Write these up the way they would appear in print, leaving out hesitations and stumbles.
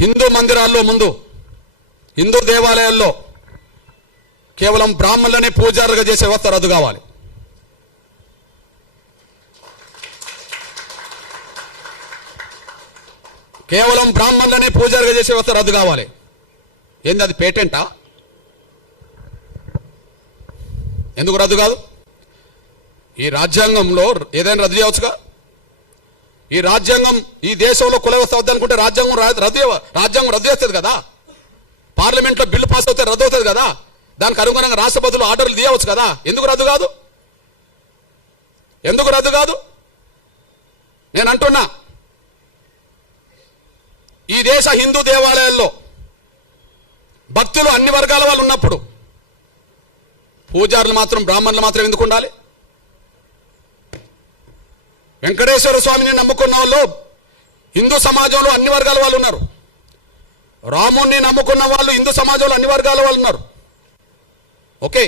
హిందూ మందిరాల్లో ముందు హిందూ దేవాలయాల్లో కేవలం బ్రాహ్మణులనే పూజారులుగా చేసే వ్యవస్థ రద్దు కావాలి. కేవలం బ్రాహ్మణులనే పూజారులుగా చేసే వ్యవస్థ రద్దు కావాలి. ఏంది అది పేటెంటా? ఎందుకు రద్దు కాదు? ఈ రాజ్యాంగంలో ఏదైనా రద్దు చేయవచ్చుగా. ఈ రాజ్యాంగం ఈ దేశంలో కుల వ్యవస్థ వద్దనుకుంటే రాజ్యాంగం రద్దు చేస్తుంది కదా. పార్లమెంట్లో బిల్లు పాస్ అవుతే రద్దు అవుతుంది కదా. దానికి అనుగుణంగా రాష్ట్రపతులు ఆర్డర్లు తీయవచ్చు కదా. ఎందుకు రద్దు కాదు? ఎందుకు రద్దు కాదు? నేను అంటున్నా, ఈ దేశ హిందూ దేవాలయాల్లో భక్తులు అన్ని వర్గాల వాళ్ళు ఉన్నప్పుడు పూజారులు మాత్రం బ్రాహ్మణులు మాత్రం ఎందుకు ఉండాలి? వెంకటేశ్వర స్వామిని నమ్ముకున్న వాళ్ళు హిందూ సమాజంలో అన్ని వర్గాల వాళ్ళు ఉన్నారు. రాముణ్ణి నమ్ముకున్న వాళ్ళు హిందూ సమాజంలో అన్ని వర్గాల వాళ్ళు ఉన్నారు. ఓకే,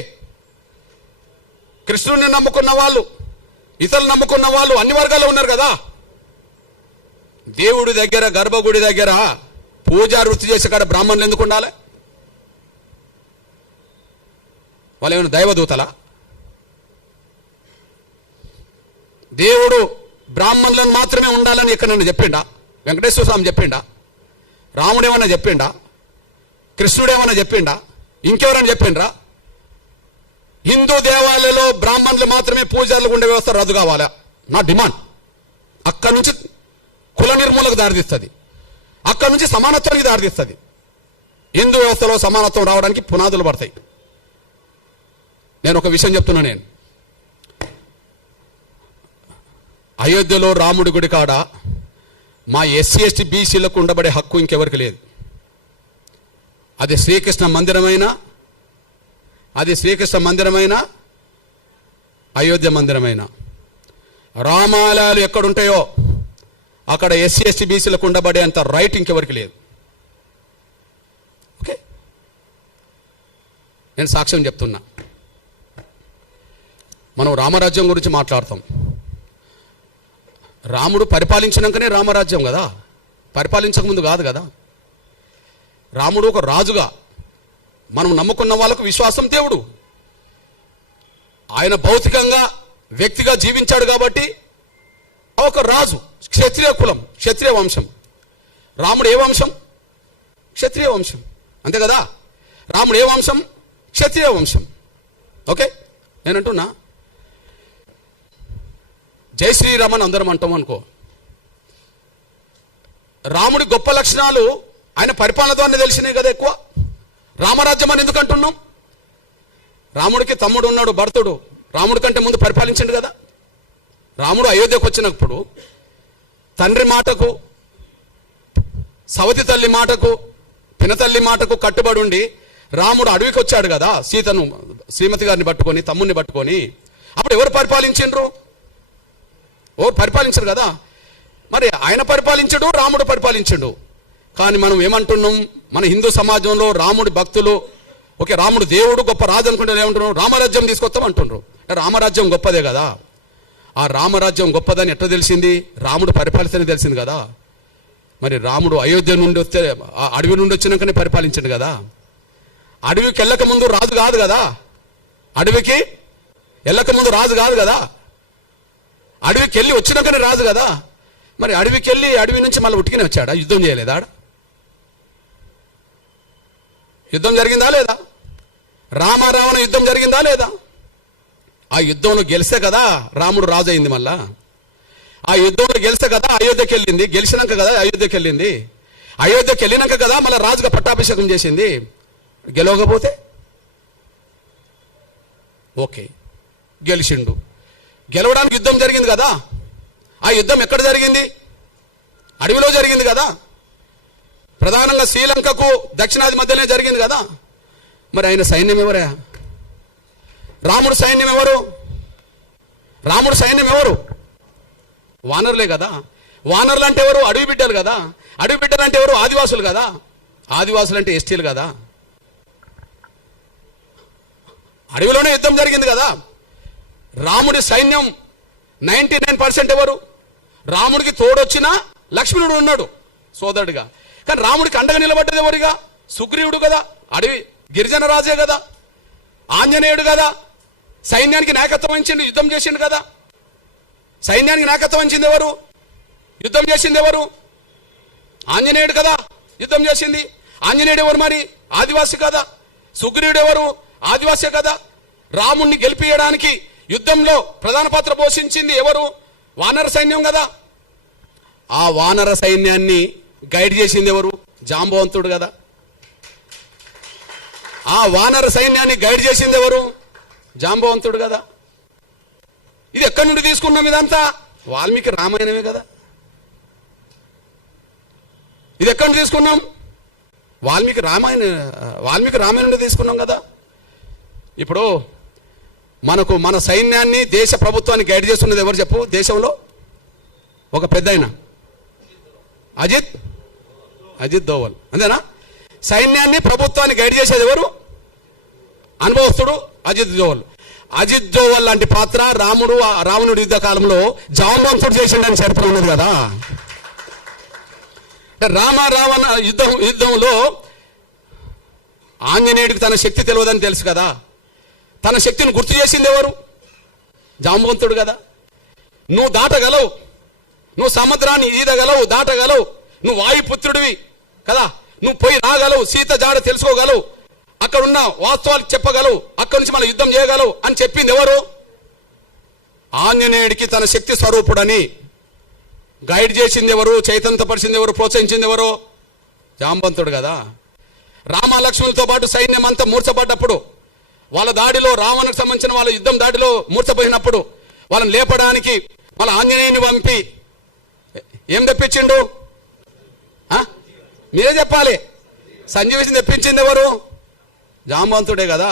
కృష్ణుడిని నమ్ముకున్న వాళ్ళు, ఇతరులు నమ్ముకున్న వాళ్ళు అన్ని వర్గాల్లో ఉన్నారు కదా. దేవుడి దగ్గర గర్భగుడి దగ్గర పూజా వృత్తి చేసే కాడ బ్రాహ్మణులు ఎందుకు ఉండాలి? వాళ్ళు ఏమైనా దైవదూతలా? దేవుడు బ్రాహ్మణులను మాత్రమే ఉండాలని ఇక్కడ నన్ను చెప్పిండా? వెంకటేశ్వర స్వామి చెప్పిండా? రాముడు ఏమన్నా చెప్పిండా? కృష్ణుడు ఏమన్నా చెప్పిండా? ఇంకెవరైనా చెప్పిండ్రా? హిందూ దేవాలయంలో బ్రాహ్మణులు మాత్రమే పూజారులు ఉండే వ్యవస్థ రద్దు కావాలా నా డిమాండ్. అక్కడి నుంచి కుల నిర్మూలకు దారితీస్తుంది, అక్కడి నుంచి సమానత్వానికి దారితీస్తుంది. హిందూ వ్యవస్థలో సమానత్వం రావడానికి పునాదులు పడతాయి. నేను ఒక విషయం చెప్తున్నా, నేను అయోధ్యలో రాముడి గుడి కాడ మా ఎస్సీ ఎస్టీ బీసీలకు ఉండబడే హక్కు ఇంకెవరికి లేదు. అది శ్రీకృష్ణ మందిరమైనా అయోధ్య మందిరమైనా రామాలయాలు ఎక్కడుంటాయో అక్కడ ఎస్సీ ఎస్టీ బీసీలకు ఉండబడే అంత రైట్ ఇంకెవరికి లేదు. ఓకే, నేను సాక్ష్యం చెప్తున్నా. మనం రామరాజ్యం గురించి మాట్లాడతాం. రాముడు పరిపాలించినాకనే రామరాజ్యం కదా, పరిపాలించక ముందు కాదు కదా. రాముడు ఒక రాజుగా, మనం నమ్ముకున్న వాళ్ళకు విశ్వాసం దేవుడు. ఆయన భౌతికంగా వ్యక్తిగా జీవించాడు కాబట్టి ఒక రాజు, క్షత్రియ కులం, క్షత్రియ వంశం. రాముడు ఏ వంశం? క్షత్రియ వంశం, అంతే కదా. రాముడు ఏ వంశం? క్షత్రియ వంశం. ఓకే, నేనంటున్నా జై శ్రీరామ్ అని అందరం అంటాం అనుకో. రాముడి గొప్ప లక్షణాలు ఆయన పరిపాలన ద్వారా తెలిసినాయి కదా ఎక్కువ. రామరాజ్యం అని ఎందుకు అంటున్నాం? రాముడికి తమ్ముడు ఉన్నాడు, భరతుడు. రాముడి కంటే ముందు పరిపాలించండు కదా. రాముడు అయోధ్యకు వచ్చినప్పుడు తండ్రి మాటకు, సవతి తల్లి మాటకు, పినతల్లి మాటకు కట్టుబడి ఉండి రాముడు అడవికి వచ్చాడు కదా, సీతను, శ్రీమతి గారిని పట్టుకొని, తమ్ముడిని పట్టుకొని. అప్పుడు ఎవరు పరిపాలించిండ్రు? పరిపాలించరు కదా. మరి ఆయన పరిపాలించడు, రాముడు పరిపాలించడు. కానీ మనం ఏమంటున్నాం? మన హిందూ సమాజంలో రాముడి భక్తులు, ఓకే రాముడు దేవుడు గొప్ప రాజు అనుకుంటే ఏమంటున్నాం? రామరాజ్యం తీసుకొస్తాం అంటున్నారు. రామరాజ్యం గొప్పదే కదా. ఆ రామరాజ్యం గొప్పదని ఎట్లా తెలిసింది? రాముడు పరిపాలిస్తేనే తెలిసింది కదా. మరి రాముడు అయోధ్య నుండి వస్తే, అడవి నుండి వచ్చినాకనే పరిపాలించండు కదా. అడవికి వెళ్ళక ముందు రాజు కాదు కదా. అడవికి వెళ్ళక ముందు రాజు కాదు కదా. అడవికి వెళ్ళి వచ్చినాకనే రాజు కదా. మరి అడవికి వెళ్ళి అడవి నుంచి మళ్ళీ ఉట్టికినే వచ్చాడా? యుద్ధం చేయలేదా? యుద్ధం జరిగిందా లేదా? రామారావణ యుద్ధం జరిగిందా లేదా? ఆ యుద్ధంలో గెలిస్తే కదా రాముడు రాజు అయింది. మళ్ళా ఆ యుద్ధంలో గెలిస్తే కదా అయోధ్యకి వెళ్ళింది. గెలిచినాక కదా అయోధ్యకి వెళ్ళింది. అయోధ్యకి వెళ్ళినాక కదా మళ్ళీ రాజుగా పట్టాభిషేకం చేసింది. గెలవకపోతే ఓకే గెలిచిండు. గెలవడానికి యుద్ధం జరిగింది కదా. ఆ యుద్ధం ఎక్కడ జరిగింది? అడవిలో జరిగింది కదా. ప్రధానంగా శ్రీలంకకు దక్షిణాది మధ్యలోనే జరిగింది కదా. మరి ఆయన సైన్యం ఎవరా? రాముడు సైన్యం ఎవరు? రాముడు సైన్యం ఎవరు? వానరులే కదా. వానరులు అంటే ఎవరు? అడవి బిడ్డలు కదా. అడవి బిడ్డలు అంటే ఎవరు? ఆదివాసులు కదా. ఆదివాసులు అంటే ఎస్టీలు కదా. అడవిలోనే యుద్ధం జరిగింది కదా. రాముడి సైన్యం 99% ఎవరు? రాముడికి తోడొచ్చిన లక్ష్మణుడు ఉన్నాడు సోదరుడిగా. కానీ రాముడికి అండగా నిలబడ్డది ఎవరిగా? సుగ్రీవుడు కదా, అడవి గిరిజన రాజే కదా, ఆంజనేయుడు కదా, సైన్యానికి నాయకత్వం వహించిండు, యుద్ధం చేసిండు కదా. సైన్యానికి నాయకత్వం వహించింది ఎవరు? యుద్ధం చేసింది ఎవరు? ఆంజనేయుడు కదా యుద్ధం చేసింది. ఆంజనేయుడు ఎవరు మరి? ఆదివాసి కదా. సుగ్రీవుడు ఎవరు? ఆదివాసే కదా. రాముణ్ణి గెలిపియడానికి యుద్ధంలో ప్రధాన పాత్ర పోషించింది ఎవరు? వానర సైన్యం కదా. ఆ వానర సైన్యాన్ని గైడ్ చేసింది ఎవరు? జాంబవంతుడు కదా. ఆ వానర సైన్యాన్ని గైడ్ చేసింది ఎవరు? జాంబవంతుడు కదా. ఇది ఎక్కడి నుండి తీసుకున్నాం? ఇదంతా వాల్మీకి రామాయణమే కదా. ఇది ఎక్కడి నుండి తీసుకున్నాం? వాల్మీకి రామాయణం నుండి తీసుకున్నాం కదా. ఇప్పుడు మన సైన్యాన్ని, దేశ ప్రభుత్వాన్ని గైడ్ చేస్తున్నది ఎవరు చెప్పు? దేశంలో ఒక పెద్ద ఆయన అజిత్ దోవల్, అంతేనా? సైన్యాన్ని, ప్రభుత్వాన్ని గైడ్ చేసేది ఎవరు? అనుభవస్తుడు అజిత్ దోవల్. అజిత్ దోవల్ లాంటి పాత్ర రావణుడి యుద్ధ కాలంలో జాంబవంతుడు చేసిండని చరిత్ర ఉన్నది కదా. రావణ యుద్ధంలో ఆంజనేయుడికి తన శక్తి తెలియదని తెలుసు కదా. తన శక్తిని గుర్తు చేసింది ఎవరు? జాంబవంతుడు కదా. నువ్వు దాటగలవు, నువ్వు సముద్రాన్ని ఈదగలవు, దాటగలవు, నువ్వు వాయుపుత్రుడివి కదా, నువ్వు పోయి రాగలవు, సీత జాడ తెలుసుకోగలవు, అక్కడున్న వాస్తవాలు చెప్పగలవు, అక్కడి నుంచి మనం యుద్ధం చేయగలవు అని చెప్పింది ఎవరు? ఆంజనేయుడికి తన శక్తి స్వరూపుడని గైడ్ చేసింది ఎవరు? చైతన్యపరిచింది ఎవరు? ప్రోత్సహించింది ఎవరు? జాంబవంతుడు కదా. రామ లక్ష్మణులతో పాటు సైన్యం అంతా మూర్చపడ్డప్పుడు, వాళ్ళ దాడిలో, రావణకు సంబంధించిన వాళ్ళ యుద్ధం దాడిలో మూర్చపోయినప్పుడు వాళ్ళని లేపడానికి వాళ్ళ ఆంజనేయుని పంపి ఏం తెప్పించిండు? మీరే చెప్పాలి. సంజీవిని తెప్పించింది ఎవరు? జాంబవంతుడే కదా.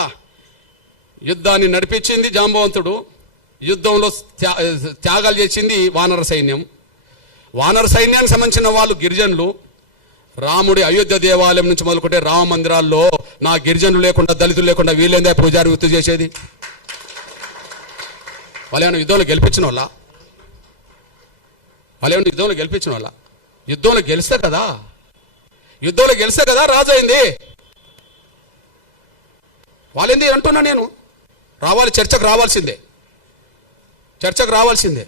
యుద్ధాన్ని నడిపించింది జాంబవంతుడు. యుద్ధంలో త్యాగాలు చేసింది వానర సైన్యం. వానర సైన్యానికి సంబంధించిన వాళ్ళు గిరిజనులు. రాముడి అయోధ్య దేవాలయం నుంచి మొదలుకుంటే రామ మందిరాల్లో నా గిరిజనులు లేకుండా, దళితులు లేకుండా వీళ్ళేందా పూజారి వృత్తి చేసేది? వాళ్ళేమన్నా యుద్ధంలో గెలిపించిన వాళ్ళ? యుద్ధంలో గెలిస్తే కదా రాజు అయింది. వాళ్ళేంది అంటున్నా నేను. చర్చకు రావాల్సిందే.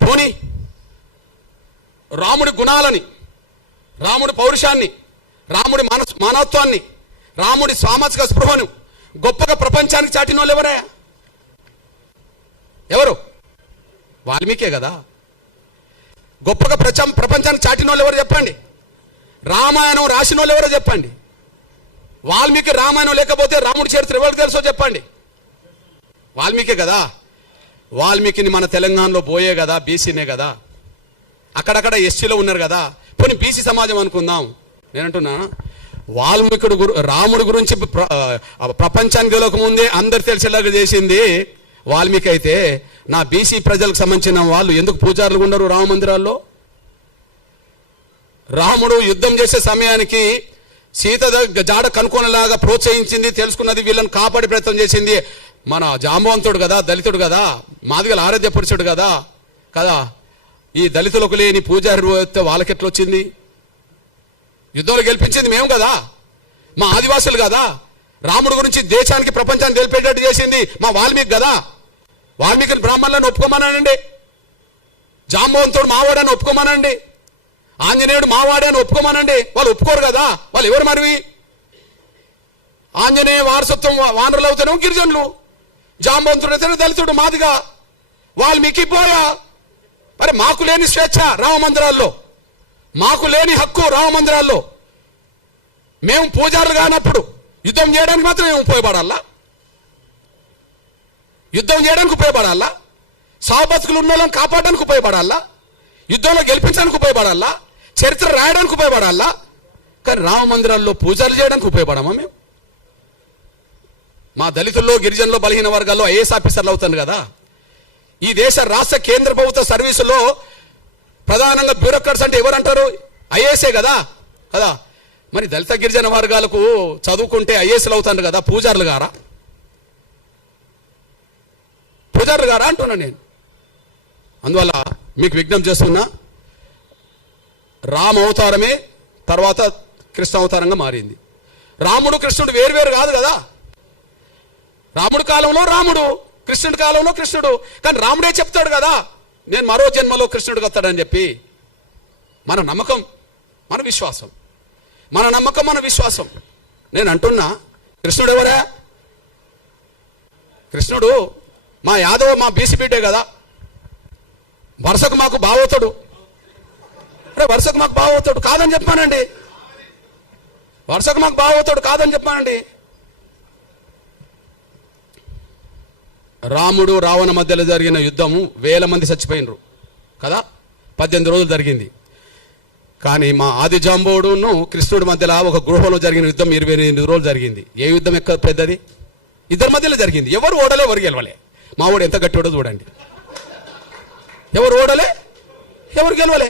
పోనీ రాముడి గుణాలని, రాముడి పౌరుషాన్ని, రాముడి మానవత్వాన్ని, రాముడి సామాజిక స్పృహను గొప్పగా ప్రపంచానికి చాటిన వాళ్ళు ఎవరు? వాల్మీకే కదా. గొప్పగా ప్రపంచానికి చాటిన వాళ్ళు ఎవరు చెప్పండి? రామాయణం రాసిన వాళ్ళు ఎవరో చెప్పండి. వాల్మీకి రామాయణం లేకపోతే రాముడి చరిత్ర ఎవరికి తెలుసో చెప్పండి? వాల్మీకే కదా. వాల్మీకిని మన తెలంగాణలో పోయే కదా, బీసీనే కదా. అక్కడక్కడ ఎస్సీలో ఉన్నారు కదా. పోనీ బీసీ సమాజం అనుకుందాం. నేనంటున్నా, రాముడి గురించి ప్రపంచానికి తెలియకముందే అందరు తెలిసేలాగా చేసింది వాల్మీకి అయితే, నా బీసీ ప్రజలకు సంబంధించిన వాళ్ళు ఎందుకు పూజారులు ఉండరు రామ మందిరాల్లో? రాముడు యుద్ధం చేసే సమయానికి సీత జాడ కనుక్కోనేలాగా ప్రోత్సహించింది, తెలుసుకున్నది, వీళ్ళని కాపాడే ప్రయత్నం చేసింది మన జాంబవంతుడు కదా, దళితుడు కదా, మాదిగల ఆరాధ్య పురుషుడు కదా. ఈ దళితులకు లేని పూజారి వాళ్ళకెట్లా వచ్చింది? యుద్ధంలో గెలిపించింది మేము కదా, మా ఆదివాసులు కదా. రాముడు గురించి దేశానికి, ప్రపంచానికి తెలిపేటట్టు చేసింది మా వాల్మీకి కదా. వాల్మీకిని బ్రాహ్మణులను ఒప్పుకోమనండి, జాంబవంతుడు మావాడని ఒప్పుకోమనండి, ఆంజనేయుడు మావాడని ఒప్పుకోమనండి. వాళ్ళు ఒప్పుకోరు కదా. వాళ్ళు ఎవరు మరి? ఆంజనేయ వారసత్వం వానరులు అవుతానేమో గిరిజనులు, జాంబవంతుడు అయితేనే దళితుడు, మాదిగా. వాల్మీకి పోయా. మరి మాకు లేని స్వేచ్ఛ రామ మందిరాల్లో, మాకు లేని హక్కు రామ మందిరాల్లో, మేము పూజారులు కానప్పుడు యుద్ధం చేయడానికి మాత్రం మేము ఉపయోగపడాలా? సాబతుకులు ఉన్న వాళ్ళని కాపాడడానికి ఉపయోగపడాలా? యుద్ధంలో గెలిపించడానికి ఉపయోగపడాలా? చరిత్ర రాయడానికి ఉపయోగపడాలా? కానీ రామ మందిరాల్లో పూజలు చేయడానికి ఉపయోగపడమా మేము? మా దళితుల్లో, గిరిజనుల్లో, బలహీన వర్గాల్లో ఐఏఎస్ ఆఫీసర్లు అవుతాను కదా. ఈ దేశ రాష్ట్ర కేంద్ర ప్రభుత్వ సర్వీసులో ప్రధానంగా బ్యూరోక్రాట్స్ అంటే ఎవరు అంటారు? ఐఏఎస్ఏ కదా. మరి దళిత గిరిజన వర్గాలకు చదువుకుంటే ఐఏఎస్లు అవుతాను కదా, పూజారులు గారా అంటున్నా నేను. అందువల్ల మీకు విజ్ఞప్తి చేస్తున్నా, రామ అవతారమే తర్వాత కృష్ణ అవతారంగా మారింది. రాముడు కృష్ణుడు వేరు కాదు కదా. రాముడి కాలంలో రాముడు, కృష్ణుడి కాలంలో కృష్ణుడు. కానీ రాముడే చెప్తాడు కదా, నేను మరో జన్మలో కృష్ణుడికి వస్తాడని చెప్పి. మన నమ్మకం, మన విశ్వాసం, మన నమ్మకం, మన విశ్వాసం. నేను అంటున్నా, కృష్ణుడు ఎవరా? కృష్ణుడు మా యాదవ, మా బీసీ బిడ్డే కదా. వరుసకు మాకు బావవుతాడు. వరుసకు మాకు బావవుతాడు కాదని చెప్పానండి. వరుసకు మాకు బావవుతాడు కాదని చెప్పానండి. రాముడు రావణ మధ్యలో జరిగిన యుద్ధము 1000 మంది చచ్చిపోయినరు కదా. 18 రోజులు జరిగింది. కానీ మా ఆది జాంబవుడును కృష్ణుడి మధ్యలో ఒక గృహంలో జరిగిన యుద్ధం 28 రోజులు జరిగింది. ఏ యుద్ధం ఎక్కువ పెద్దది? ఇద్దరి మధ్యలో జరిగింది. ఎవరు ఓడలే, ఎవరు గెలవలే. మా వాడు ఎంత గట్టివాడో చూడండి. ఎవరు ఓడలే, ఎవరు గెలవలే.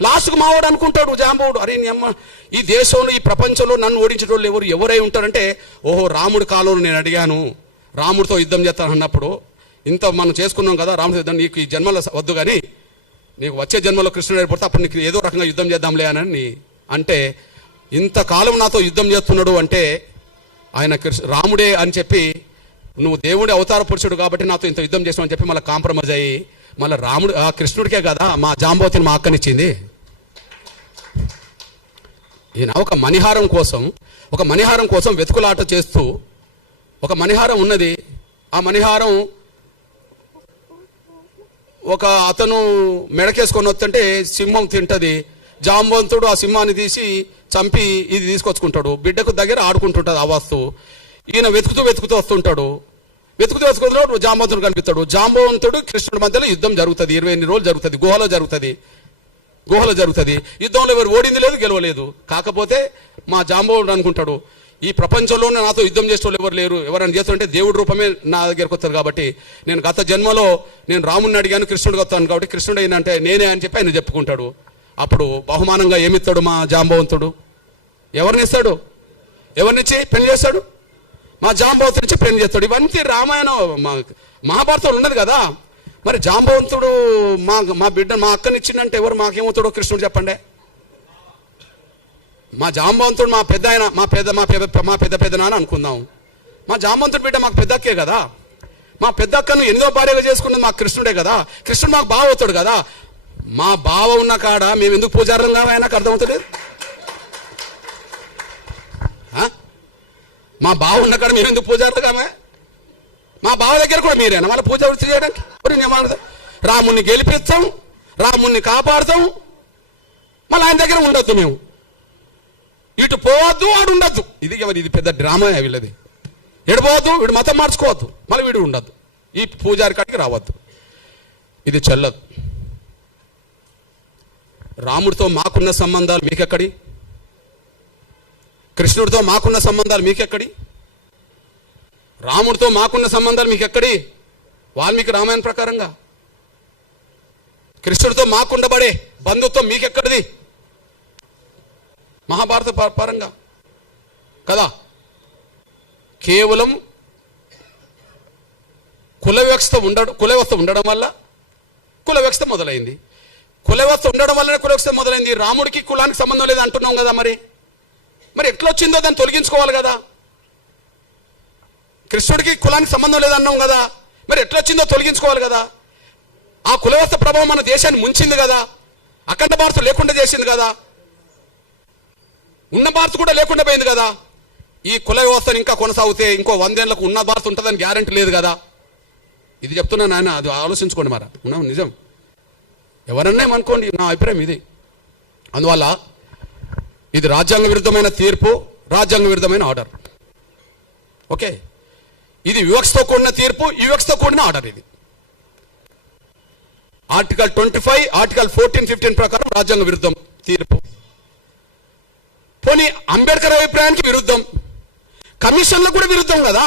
లాస్ట్కు మావాడు అనుకుంటాడు జాంబవుడు, అరే నీ అమ్మ, ఈ దేశంలో ఈ ప్రపంచంలో నన్ను ఓడించేటోళ్ళు ఎవరై ఉంటారంటే, ఓహో రాముడి కాలంలో నేను అడిగాను, రాముడితో యుద్ధం చేస్తాను అన్నప్పుడు, ఇంత మనం చేసుకున్నాం కదా రాముడితో యుద్ధం, నీకు ఈ జన్మలో వద్దు కానీ నీకు వచ్చే జన్మలో కృష్ణుడు ఏర్పడితే అప్పుడు నీకు ఏదో రకంగా యుద్ధం చేద్దాంలే అని అంటే, ఇంతకాలం నాతో యుద్ధం చేస్తున్నాడు అంటే ఆయన రాముడే అని చెప్పి, నువ్వు దేవుడి అవతార పురుషుడు కాబట్టి నాతో ఇంత యుద్ధం చేసావు అని చెప్పి మళ్ళీ కాంప్రమైజ్ అయ్యి మళ్ళీ రాముడు ఆ కృష్ణుడికే కదా మా జాంబవతిని మా అక్కనిచ్చింది. ఈయన ఒక మణిహారం కోసం వెతుకులాట చేస్తూ, ఒక మణిహారం ఉన్నది. ఆ మణిహారం ఒక అతను మెడకేసుకొని వస్తుంటే సింహం తింటది. జాంబవంతుడు ఆ సింహాన్ని తీసి చంపి ఇది తీసుకొచ్చుకుంటాడు. బిడ్డకు దగ్గర ఆడుకుంటుంటాడు ఆ వస్తువు. ఈయన వెతుకుతూ వస్తుంటాడు. వెతుకుతూ జాంబవంతుడు కనిపిస్తాడు. జాంబవంతుడు కృష్ణుడి మధ్యలో యుద్ధం జరుగుతుంది. 28 రోజులు జరుగుతుంది. గుహలో జరుగుతుంది. యుద్ధంలో ఎవరు ఓడింది లేదు, గెలవలేదు. కాకపోతే మా జాంబవుడు అనుకుంటాడు, ఈ ప్రపంచంలోనే నాతో యుద్ధం చేసే వాళ్ళు ఎవరు లేరు, ఎవరైనా చేస్తుంటే దేవుడి రూపమే నా దగ్గరకు వస్తారు కాబట్టి, నేను గత జన్మలో నేను రాముడిని అడిగాను, కృష్ణుడికి వస్తాను కాబట్టి కృష్ణుడు ఏంటంటే నేనే అని చెప్పి ఆయన చెప్పుకుంటాడు. అప్పుడు బహుమానంగా ఏమిస్తాడు మా జాంబవంతుడు? ఎవరినిస్తాడు? ఎవరినిచ్చి పెళ్లి చేస్తాడు? మా జాంబవంతుడిచ్చి పెళ్లి చేస్తాడు. ఇవన్నీ రామాయణం మహాభారతంలో ఉన్నది కదా. మరి జాంబవంతుడు మా బిడ్డ మా అక్కనిచ్చిందంటే ఎవరు మాకేమవుతాడో కృష్ణుడు చెప్పండి. మా జాంబవంతుడు మా పెద్ద ఆయన, మా పెద్ద నాన్న అనుకుందాం. మా జాంబవంతుడు బిడ్డ మాకు పెద్ద అక్కే కదా. మా పెద్ద అక్కను 8వ భార్యగా చేసుకున్నది మాకు కృష్ణుడే కదా. కృష్ణుడు మాకు బావ అవుతాడు కదా. మా బావ ఉన్న కాడ మేము ఎందుకు పూజారులం కావాలి? నాకు అర్థమవుతుంది. మా బావ ఉన్న కాడ మేము ఎందుకు పూజారులు కామే? మా బావ దగ్గర కూడా మీరేనా వాళ్ళ పూజ వృత్తి చేయడానికి? రాముణ్ణి గెలిపిస్తాం, రాముణ్ణి కాపాడుతాం, మళ్ళీ ఆయన దగ్గర ఉండొద్దు. మేము ఇటు పోవద్దు, ఆడు ఉండొద్దు. ఇది పెద్ద డ్రామా వీళ్ళది. ఎడిపోవద్దు, వీడు మతం మార్చుకోవద్దు, మళ్ళీ వీడు ఉండద్దు, ఈ పూజారి కాడికి రావద్దు. ఇది చెల్లదు. రాముడితో మాకున్న సంబంధాలు మీకెక్కడి? కృష్ణుడితో మాకున్న సంబంధాలు మీకెక్కడి? రాముడితో మాకున్న సంబంధాలు మీకెక్కడి? వాల్మీకి రామాయణ ప్రకారంగా. కృష్ణుడితో మాకుండబడే బంధుత్వం మీకెక్కడిది? మహాభారత పరంగా కదా. కేవలం కుల వ్యవస్థ ఉండడం వల్ల కుల వ్యవస్థ మొదలైంది. కుల వ్యవస్థ ఉండడం వల్లనే కుల వ్యవస్థ మొదలైంది. రాముడికి కులానికి సంబంధం లేదు అంటున్నాం కదా. మరి ఎట్లా వచ్చిందో దాన్ని తొలగించుకోవాలి కదా. కృష్ణుడికి కులానికి సంబంధం లేదన్నాం కదా. మరి ఎట్లా వచ్చిందో తొలగించుకోవాలి కదా. ఆ కుల వ్యవస్థ ప్రభావం మన దేశాన్ని ముంచింది కదా. అఖండ భారత లేకుండా చేసింది కదా. ఉన్న భారత కూడా లేకుండా పోయింది కదా. ఈ కుల వ్యవస్థను ఇంకా కొనసాగితే ఇంకో 100 ఏళ్లకు ఉన్న భారత ఉంటుందని గ్యారెంటీ లేదు కదా. ఇది చెప్తున్నాను ఆయన, అది ఆలోచించుకోండి. ఉన్నాం నిజం. ఎవరన్నా అనుకోండి, నా అభిప్రాయం ఇది. అందువల్ల ఇది రాజ్యాంగ విరుద్ధమైన తీర్పు, రాజ్యాంగ విరుద్ధమైన ఆర్డర్. ఓకే, ఇది వివక్షతో కూడిన తీర్పు, వివక్షతో కూడిన ఆర్డర్. ఇది ఆర్టికల్ 25, ఆర్టికల్ 14, 15 ప్రకారం రాజ్యాంగ విరుద్ధం తీర్పు. పోనీ అంబేద్కర్ అభిప్రాయానికి విరుద్ధం, కమిషన్లకు కూడా విరుద్ధం కదా.